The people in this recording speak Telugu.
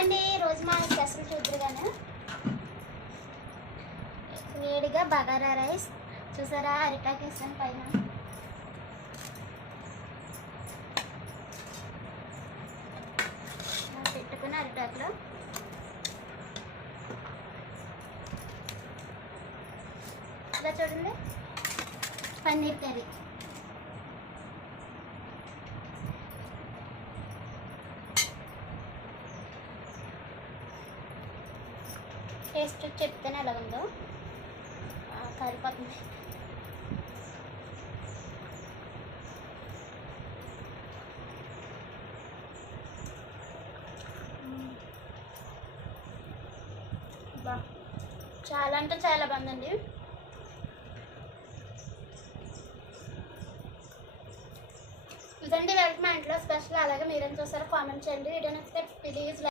అండి, రోజు మా స్పెషల్ చూద్దరుగాను. వేడిగా బగారా రైస్ చూసారా, అరిటాకు వేసాను పైన. పెట్టుకుని అరిటాకులో ఇలా చూడండి, పన్నీర్ కర్రీ. టేస్ట్ చెప్తేనే ఎలా ఉందో, కారిపోతుంది. బా, చాలా అంటే చాలా బాగుందండి. ఇదండి మా ఇంట్లో స్పెషల్. అలాగే మీరేం చూసారో కామెంట్ చేయండి. వీడియో నచ్చితే ప్లీజ్